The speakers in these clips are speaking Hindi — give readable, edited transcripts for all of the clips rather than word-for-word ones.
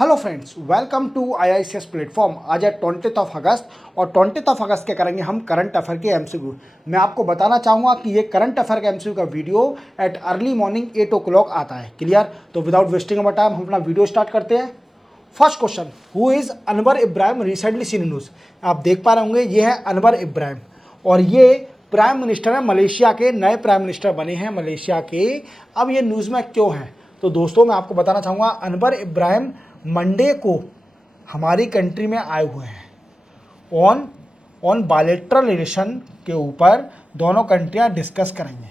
Hello friends, welcome to IICS platform. आज है 20 ऑफ अगस्त और 20 ऑफ अगस्त के करेंगे हम करंट अफेयर के एमसीक्यू। मैं आपको बताना चाहूँगा कि ये करंट अफेयर के एमसीक्यू का video at early morning 8 o'clock आता है। क्लियर? तो विदाउट वेस्टिंग अवर टाइम हम अपना वीडियो स्टार्ट करते हैं। First question, who is Anwar Ibrahim recently seen news. आप देख पा रहे होंगे ये है अनवर इब्राहिम और ये प्राइम मिनिस्टर है, मलेशिया के नए प्राइम मिनिस्टर बने हैं मलेशिया के। अब ये न्यूज़ में क्यों है तो दोस्तों मैं आपको बताना चाहूँगा, अनवर इब्राहिम मंडे को हमारी कंट्री में आए हुए हैं। ऑन बायलैटरल रिलेशन के ऊपर दोनों कंट्रियां डिस्कस करेंगे।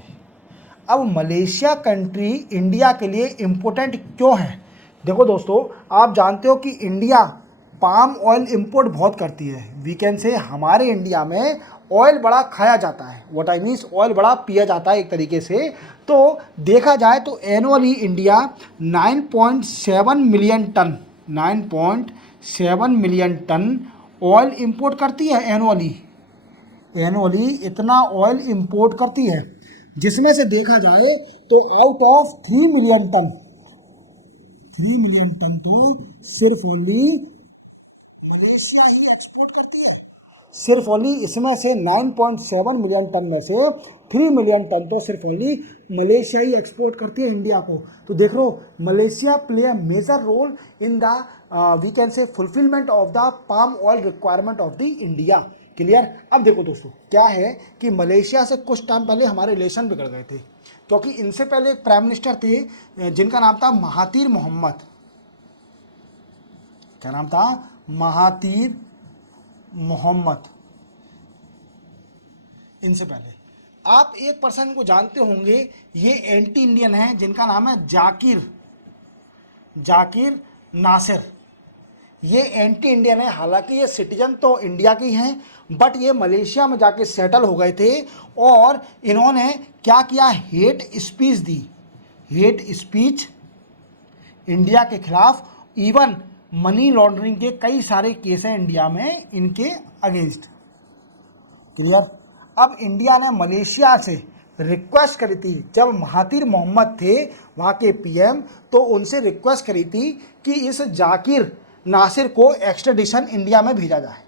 अब मलेशिया कंट्री इंडिया के लिए इम्पोर्टेंट क्यों है? देखो दोस्तों, आप जानते हो कि इंडिया पाम ऑयल इंपोर्ट बहुत करती है। वी कैन से हमारे इंडिया में ऑयल बड़ा खाया जाता है, व्हाट आई मीन्स ऑयल बड़ा पिया जाता है एक तरीके से। तो देखा जाए तो annually India 9.7 million ton oil import करती है। एनुअली इतना ऑयल इंपोर्ट करती है, जिसमें से देखा जाए तो आउट ऑफ 3 मिलियन टन तो सिर्फ ओनली मलेशिया ही एक्सपोर्ट करती है। सिर्फ ओनली इसमें से 9.7 मिलियन टन में से 3 मिलियन टन तो सिर्फ ओनली मलेशिया ही एक्सपोर्ट करती है इंडिया को। तो देख लो, Malaysia play a major role in the we can say fulfilment of the palm oil requirement of the India. Clear? अब देखो दोस्तों, क्या है कि मलेशिया से कुछ टाइम पहले हमारे रिलेशन बिगड़ गए थे, क्योंकि इनसे पहले एक प्राइम मिनिस्टर थे जिनका नाम था महातीर मोहम्मद। क्या नाम था? महातीर मोहम्मद। इनसे पहले आप एक पर्सन को जानते होंगे, ये एंटी इंडियन है जिनका नाम है जाकिर नासिर। ये एंटी इंडियन है, हालांकि ये सिटीजन तो इंडिया की हैं, बट ये मलेशिया में जाके सेटल हो गए थे और इन्होंने क्या किया, हेट स्पीच इंडिया के खिलाफ। इवन मनी लॉन्ड्रिंग के कई सारे केस हैं इंडिया में इनके अगेंस्ट। क्लियर? अब इंडिया ने मलेशिया से रिक्वेस्ट करी थी, जब महातीर मोहम्मद थे वहाँ के पीएम, तो उनसे रिक्वेस्ट करी थी कि इस जाकिर नासिर को एक्स्ट्रेडिशन इंडिया में भेजा जाए,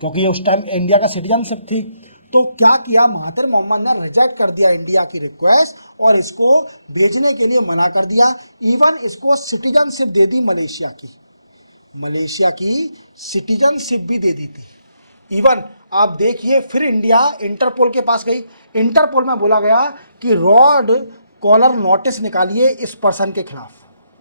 क्योंकि उस टाइम इंडिया का सिटीजनशिप थी। तो क्या किया, महातीर मोहम्मद ने रिजेक्ट कर दिया इंडिया की रिक्वेस्ट और इसको भेजने के लिए मना कर दिया। इवन इसको सिटीजनशिप दे दी, मलेशिया की सिटीजनशिप भी दे दी थी। इवन आप देखिए, फिर इंडिया इंटरपोल के पास गई। इंटरपोल में बोला गया कि रॉड कॉलर नोटिस निकालिए इस पर्सन के खिलाफ,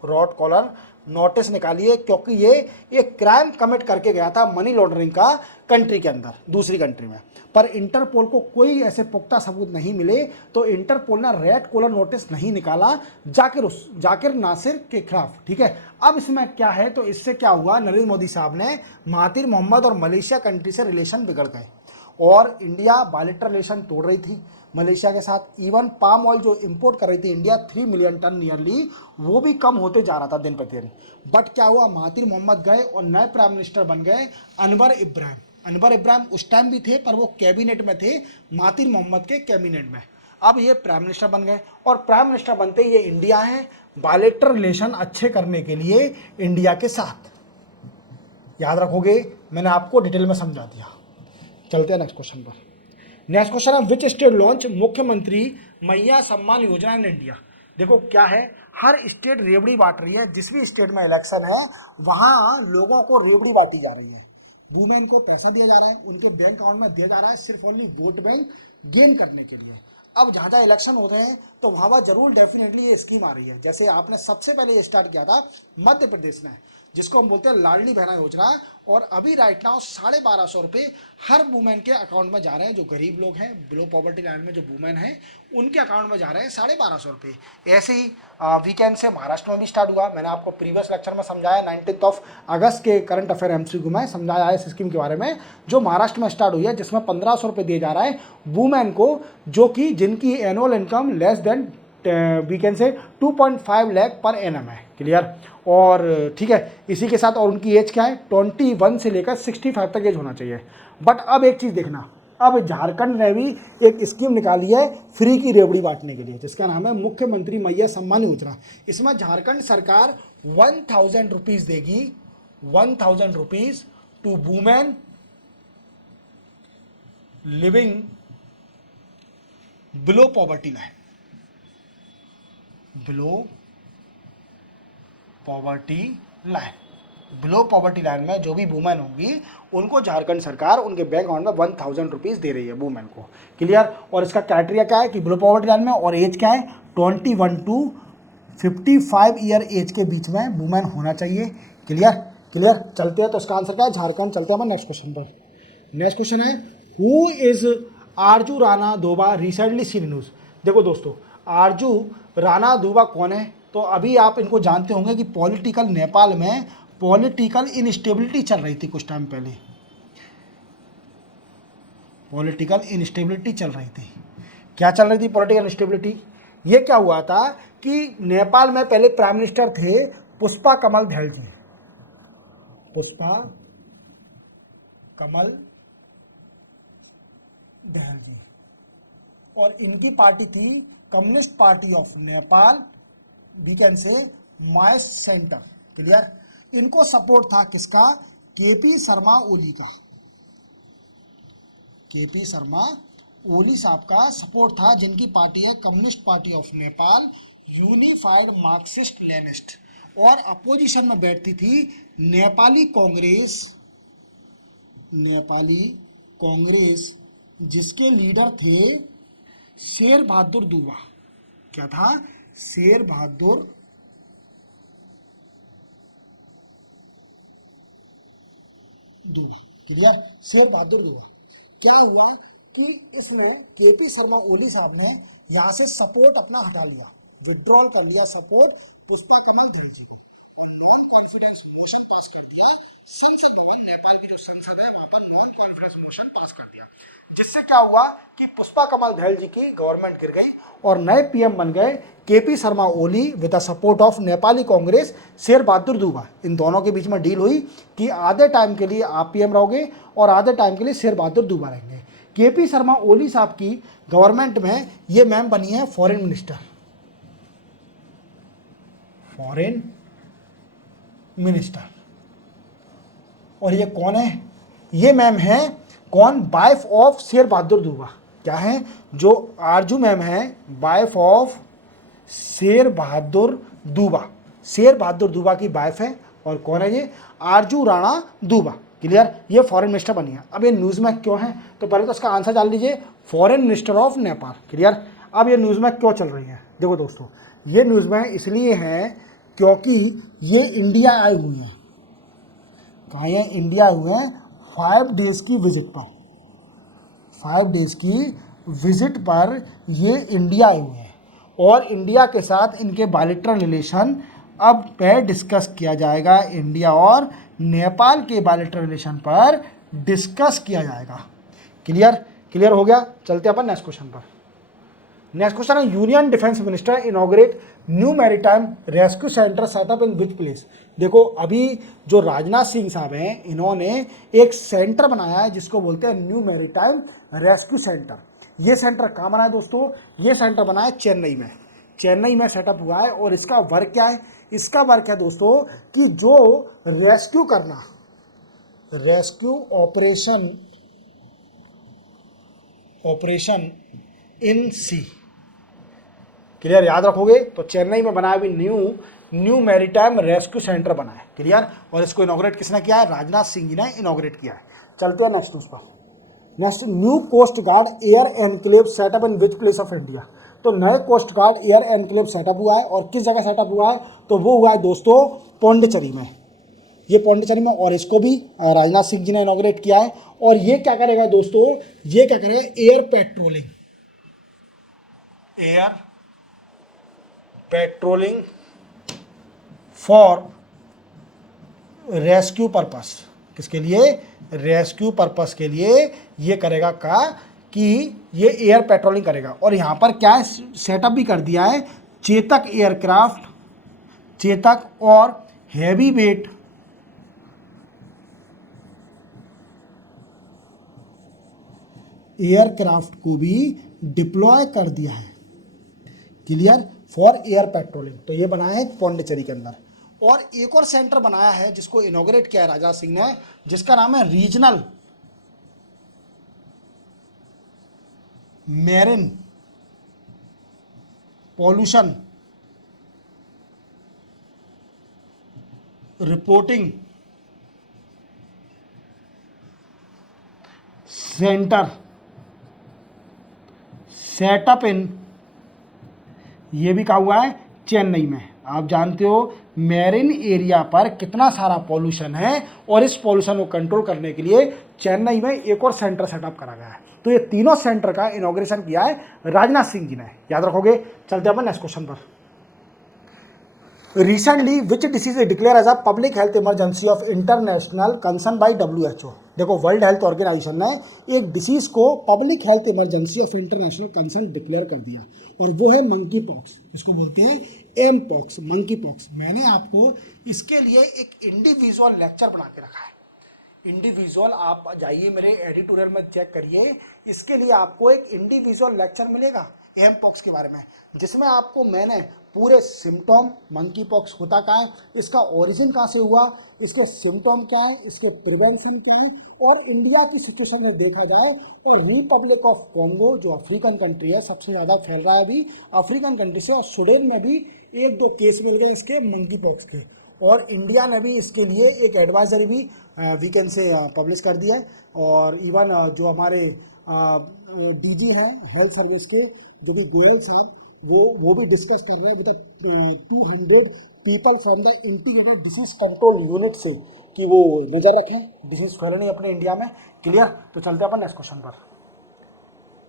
रॉड कॉलर नोटिस निकालिए, क्योंकि ये एक क्राइम कमिट करके गया था मनी लॉन्ड्रिंग का कंट्री के अंदर, दूसरी कंट्री में। पर इंटरपोल को कोई ऐसे पुख्ता सबूत नहीं मिले, तो इंटरपोल ने रेड कॉलर नोटिस नहीं निकाला जाकिर नासिर के खिलाफ। ठीक है? अब इसमें क्या है, तो इससे क्या हुआ, नरेंद्र मोदी साहब ने महातीर मोहम्मद और मलेशिया कंट्री से रिलेशन बिगड़ गए और इंडिया बायलैटरल रिलेशन तोड़ रही थी मलेशिया के साथ। इवन पाम ऑयल जो इंपोर्ट कर रही थी इंडिया 3 मिलियन टन नियरली, वो भी कम होते जा रहा था दिन प्रतिदिन। बट क्या हुआ, महातीर मोहम्मद गए और नए प्राइम मिनिस्टर बन गए अनवर इब्राहिम उस टाइम भी थे, पर वो कैबिनेट में थे, महातीर मोहम्मद के कैबिनेट में। अब ये प्राइम मिनिस्टर बन गए और प्राइम मिनिस्टर बनते ही ये इंडिया है बायलैटरल रिलेशन अच्छे करने के लिए इंडिया के साथ। याद रखोगे, मैंने आपको डिटेल में समझा दिया। चलते हैं नेक्स्ट क्वेश्चन पर। नेक्स्ट क्वेश्चन है, विच स्टेट लॉन्च मुख्यमंत्री मैया सम्मान योजना इन इंडिया। देखो क्या है, हर स्टेट रेवड़ी बांट रही है। जिस भी स्टेट में इलेक्शन है वहां लोगों को रेवड़ी बांटी जा रही है, वुमेन को पैसा दिया जा रहा है, उनके बैंक अकाउंट में दिया जा रहा है, सिर्फ ओनली वोट बैंक गेन करने के लिए। अब जहाँ जहाँ इलेक्शन हो रहे हैं तो वहाँ जरूर डेफिनेटली ये स्कीम आ रही है। जैसे आपने सबसे पहले ये स्टार्ट किया था मध्य प्रदेश में, जिसको हम बोलते हैं लाडली बहना योजना, और अभी राइट नाउ 1250 रुपये हर वुमेन के अकाउंट में जा रहे हैं। जो गरीब लोग हैं, बिलो पॉवर्टी लाइन में जो वुमेन हैं, उनके अकाउंट में जा रहे हैं 1250 रुपये। ऐसे ही वीकेंड से महाराष्ट्र में भी स्टार्ट हुआ। मैंने आपको प्रीवियस लेक्चर में समझाया, 19 ऑफ अगस्त के करंट अफेयर एमसीक्यू में समझाया है इस स्कीम के बारे में, जो महाराष्ट्र में स्टार्ट हुई है, जिसमें 1500 रुपये दिए जा रहा है वुमेन को, जो कि जिनकी annual income less than we can say 2.5 lakh per annum है। क्लियर? और ठीक है, इसी के साथ और उनकी एज क्या है, 21 से लेकर 65 तक एज होना चाहिए। बट अब एक चीज़ देखना, अब झारखंड ने भी एक स्कीम निकाली है फ्री की रेवड़ी बांटने के लिए, जिसका नाम है मुख्यमंत्री मैया सम्मान योजना। इसमें झारखंड सरकार 1000 रुपीज देगी, 1000 rupees to women living below poverty line, below poverty line, below poverty line में जो भी वुमेन होंगी उनको झारखंड सरकार उनके बैंक अकाउंट में 1000 रुपीज दे रही है वुमेन को। क्लियर। और इसका क्राइटेरिया क्या है कि बिलो पॉवर्टी लाइन में, और एज क्या है 21 टू 55 ईयर एज के बीच में वुमेन होना चाहिए। क्लियर। क्लियर। चलते हैं, तो इसका आंसर क्या है झारखंड। चलते हैं नेक्स्ट क्वेश्चन पर। नेक्स्ट क्वेश्चन है who is Aarzoo Rana दोबा recently seen news. देखो दोस्तों, आरजू राणा दोबा कौन है? तो अभी आप इनको जानते होंगे कि पॉलिटिकल नेपाल में पॉलिटिकल इनस्टेबिलिटी चल रही थी कुछ टाइम पहले, पॉलिटिकल इनस्टेबिलिटी चल रही थी। क्या चल रही थी पॉलिटिकल इनस्टेबिलिटी? ये क्या हुआ था कि नेपाल में पहले प्राइम मिनिस्टर थे पुष्पा कमल दहल जी, पुष्पा कमल दहल जी, और इनकी पार्टी थी Communist Party of Nepal, we can say Maoist Centre. Clear. इनको सपोर्ट था किसका? केपी शर्मा ओली का, केपी शर्मा ओली साहब का सपोर्ट था, जिनकी पार्टी है communist Party of Nepal, unified Marxist Leninist. और अपोजिशन में बैठती थी नेपाली कांग्रेस, नेपाली कांग्रेस, जिसके लीडर थे शेर बहादुर दुबा। क्या था? शेर बहादुर दुबा। क्लियर। शेर बहादुर दुबा। क्या हुआ कि इसमें केपी शर्मा ओली साहब ने यहाँ से सपोर्ट अपना हटा लिया, विड्रॉल कर लिया सपोर्ट पुष्पा कमल दहल जी को, नॉन कॉन्फिडेंस मोशन पास कर दिया। संसद भवन, नेपाल की जो संसद है वहां पर नॉन कॉन्फिडेंस मोशन पास कर दिया, जिससे क्या हुआ कि पुष्पा कमल दहल जी की गवर्नमेंट गिर गई और नए पीएम बन गए KP Sharma Oli with the support of Nepali Congress Sher Bahadur दुबा। इन दोनों के बीच में डील हुई कि आधे टाइम के लिए आप पीएम रहोगे और आधे टाइम के लिए शेर बहादुर दुबा रहेंगे। केपी शर्मा ओली साहब की गवर्नमेंट में ये मैम बनी है फॉरेन मिनिस्टर, फॉरेन मिनिस्टर। और ये कौन है? ये मैम है कौन? वाइफ ऑफ शेर बहादुर दुबा। क्या है? जो आरजू मैम है वाइफ ऑफ शेर बहादुर दुबा, शेर बहादुर दुबा की वाइफ है। और कौन है ये? आरजू राणा दुबा। क्लियर। ये फॉरेन मिनिस्टर बनी है। अब ये न्यूज़ में क्यों है? तो पहले तो इसका आंसर जान लीजिए, foreign minister of Nepal. Clear. अब ये न्यूज़ में क्यों चल रही है? देखो दोस्तों, ये न्यूज़ में इसलिए है क्योंकि ये इंडिया आए हुए हैं। कहाँ ये इंडिया हुए हैं? 5 डेज की विजिट पर, 5 डेज की विजिट पर ये इंडिया आए हुए हैं। और इंडिया के साथ इनके बायलैटरल रिलेशन अब पे डिस्कस किया जाएगा। इंडिया और नेपाल के बायलैटरल रिलेशन पर डिस्कस किया जाएगा। क्लियर। क्लियर हो गया। चलते अपन नेक्स्ट क्वेश्चन पर। नेक्स्ट क्वेश्चन है union defence minister inaugurate new maritime rescue centre setup in which place. देखो, अभी जो राजनाथ सिंह साहब हैं इन्होंने एक सेंटर बनाया है जिसको बोलते हैं न्यू मैरीटाइम रेस्क्यू सेंटर। ये सेंटर कहाँ बना है दोस्तों? ये सेंटर बना है चेन्नई में, चेन्नई में सेटअप हुआ है। और इसका वर्क क्या है? इसका वर्क है दोस्तों कि जो रेस्क्यू करना, rescue operation in sea. Clear. याद रखोगे तो चेन्नई में बना अभी न्यू मैरीटाइम रेस्क्यू सेंटर बना है। क्लियर। और इसको इनॉग्रेट किसने किया है? राजनाथ सिंह जी ने इनॉग्रेट किया है। चलते हैं नेक्स्ट न्यूज पर। Next, new coast guard air enclave setup in which place of India. तो नए coast guard air enclave setup हुआ है। और किस जगह सेटअप हुआ है? तो वो हुआ है दोस्तों पौंडीचेरी में, ये पौंडीचेरी में। और इसको भी राजनाथ सिंह जी ने इनॉग्रेट किया है। और ये क्या करेगा दोस्तों? ये क्या करेगा? Air patrolling, air patrolling for rescue purpose. किसके लिए? रेस्क्यू पर्पस के लिए ये करेगा का कि ये एयर पेट्रोलिंग करेगा। और यहाँ पर क्या है? सेटअप भी कर दिया है चेतक एयरक्राफ्ट, चेतक और हैवी वेट एयरक्राफ्ट को भी डिप्लॉय कर दिया है। Clear, for air patrolling. तो ये बनाया है पौंडीचेरी के अंदर। और एक और सेंटर बनाया है जिसको इनॉग्रेट किया है राजनाथ सिंह ने, जिसका नाम है regional marine pollution reporting centre setup in, ये भी कहा हुआ है चेन्नई में। आप जानते हो मैरिन एरिया पर कितना सारा पॉल्यूशन है, और इस पॉल्यूशन को कंट्रोल करने के लिए चेन्नई में एक और सेंटर सेटअप करा गया है। तो ये तीनों सेंटर का इनॉग्रेशन किया है राजनाथ सिंह जी ने, याद रखोगे। चलते अपन नेक्स्ट क्वेश्चन पर। Recently which disease is declare as a public health emergency of international concern by WHO। देखो वर्ल्ड हेल्थ ऑर्गेनाइजेशन ने एक डिसीज को public health emergency of international concern declare कर दिया, और वो है मंकी पॉक्स। इसको बोलते हैं एम पॉक्स, मंकी पॉक्स। मैंने आपको इसके लिए एक इंडिविजुअल लेक्चर बना के रखा है। इंडिविजुअल आप जाइए मेरे एडिटोरियल में चेक करिए, इसके लिए आपको एक इंडिविजुअल लेक्चर मिलेगा एम पॉक्स के बारे में, जिसमें आपको मैंने पूरे सिम्टोम, मंकी पॉक्स होता क्या है, इसका ओरिजिन कहाँ से हुआ, इसके सिम्टोम क्या है, इसके प्रिवेंशन क्या है, और इंडिया की सिचुएशन में देखा जाए और रिपब्लिक ऑफ कॉन्गो जो अफ्रीकन कंट्री है, सबसे ज़्यादा फैल रहा है अभी अफ्रीकन कंट्री से, और सूडान में भी 1-2 केस मिल गए इसके मंकी पॉक्स के। और इंडिया ने भी इसके लिए एक एडवाइजरी भी वीकेंड से पब्लिश कर दिया है। और इवन जो हमारे DG हैं हेल्थ सर्विस के, जो भी गोयल साहब, वो भी डिस्कस कर रहे हैं with 200 people from the integrated disease control unit से, कि वो नज़र रखें डिसीज फैलनी अपने इंडिया में। क्लियर। तो चलते हैं अपन नेक्स्ट क्वेश्चन पर।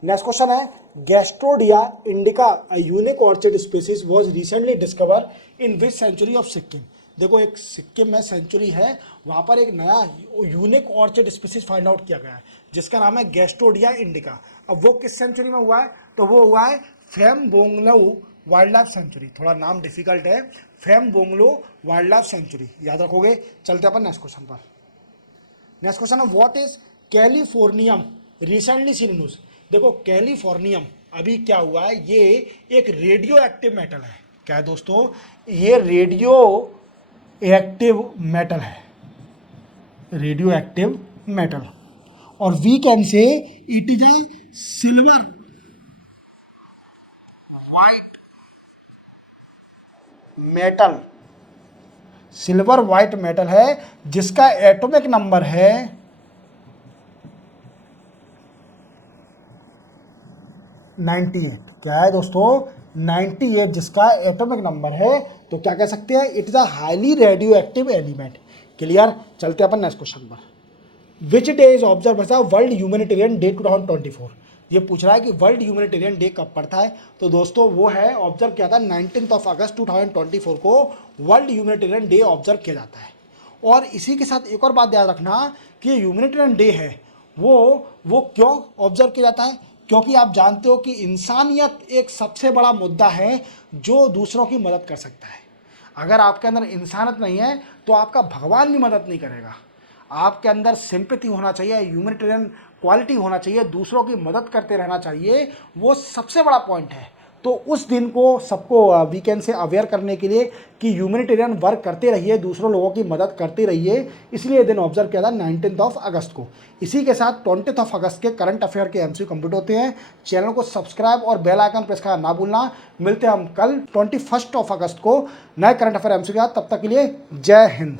नेक्स्ट क्वेश्चन है Gastrodia indica, a unique orchid species was recently discover in which century of Sikkim. देखो एक सिक्किम में सेंचुरी है, वहाँ पर एक नया unique orchid species find out किया गया है, जिसका नाम है गैस्ट्रोडिया इंडिका। अब वो किस सेंचुरी में हुआ है, तो वो हुआ है फेमबोंगलो वाइल्ड लाइफ सेंचुरी। थोड़ा नाम डिफिकल्ट है, फेमबोंगलो वाइल्ड लाइफ सेंचुरी, याद रखोगे। चलते अपन नेक्स्ट क्वेश्चन पर। नेक्स्ट क्वेश्चन है what is californium recently seen news. देखो कैलिफोर्नियम अभी क्या हुआ है, ये एक रेडियो एक्टिव मेटल है। क्या है दोस्तों, ये रेडियो एक्टिव मेटल है, रेडियो एक्टिव मेटल। और we can say it is a silver white metal, silver white metal है, जिसका एटॉमिक नंबर है 98। क्या है दोस्तों, 98 जिसका एटॉमिक नंबर है। तो क्या कह सकते हैं, it is a highly radio active element. Clear. चलते अपन नेक्स्ट क्वेश्चन पर। Which day is observe as a world humanitarian day 2024। ये पूछ रहा है कि वर्ल्ड ह्यूमैनिटेरियन डे कब पड़ता है। तो दोस्तों वो है, ऑब्जर्व किया था 19 अगस्त 2024 को वर्ल्ड ह्यूमैनिटेरियन डे ऑब्जर्व किया जाता है। और इसी के साथ एक और बात याद रखना कि ह्यूमैनिटेरियन डे है वो क्यों ऑब्जर्व किया जाता है, क्योंकि आप जानते हो कि इंसानियत एक सबसे बड़ा मुद्दा है जो दूसरों की मदद कर सकता है। अगर आपके अंदर इंसानियत नहीं है तो आपका भगवान भी मदद नहीं करेगा। आपके अंदर सिंपैथी होना चाहिए, ह्यूमैनिटेरियन क्वालिटी होना चाहिए, दूसरों की मदद करते रहना चाहिए, वो सबसे बड़ा पॉइंट है। तो उस दिन को सबको वीकेंड से अवेयर करने के लिए कि ह्यूमैनिटेरियन वर्क करते रहिए, दूसरों लोगों की मदद करते रहिए, इसलिए दिन ऑब्जर्व किया था 19 अगस्त को। इसी के साथ 20 अगस्त के करंट अफेयर के MCQ कंप्लीट होते हैं। चैनल को सब्सक्राइब और बेल आइकन प्रेस करना ना भूलना। मिलते हैं हम कल 21 अगस्त को नए करंट अफेयर MCQ के साथ। तब तक के लिए जय हिंद।